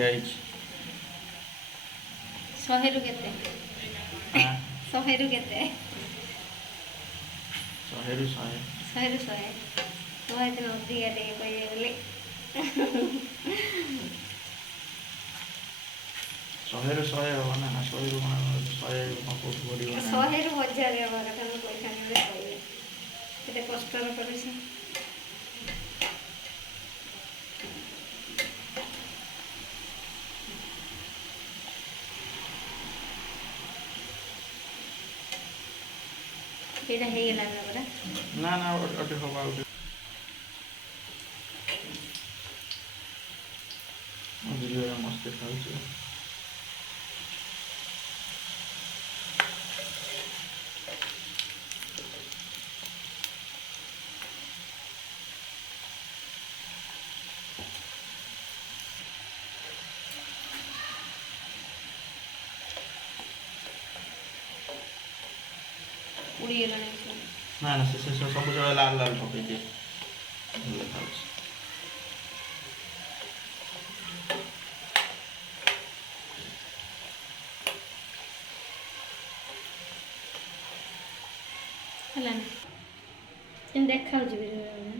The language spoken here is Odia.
ଦିଆହେଇଛି। 100 କେତେ? 100 କେତେ? 100 ରୁ 100। 100 ରୁ 100 ମୁଁ ଏଥିରେ ଅଧିକା ଟିକେ କହିବେ ବୋଲି 100 ରୁ 100 ହବ ନା 100 ରୁ 100 କୋଉଠୁ ପଡ଼ିବ ନା 100 ରୁ 1000 ହେବା କଥା ମୁଁ କହିଥାନ୍ତି ବୋଲି କହିବେ କେତେ କଷ୍ଟରେ କରୁଛି। ଏଇଟା ହେଇଗଲା ନା ପରା? ନା ନା ଅଟେ ହବା ଗୋଟେ ଭିଡ଼ିଓରେ ମସ୍ତ ଦେଖାଉଛି। ଉଡ଼ିଗଲାଣି ନା ନା ସେ ସବୁ ଜାଗା ଲାଲ ଲାଲ ପକେଇଦିଏ ଭଲ ଦେଖାଉଛି। ହେଲା ନା କେମିତି ଦେଖାଉଛି ଭିଡ଼ିଓରେ?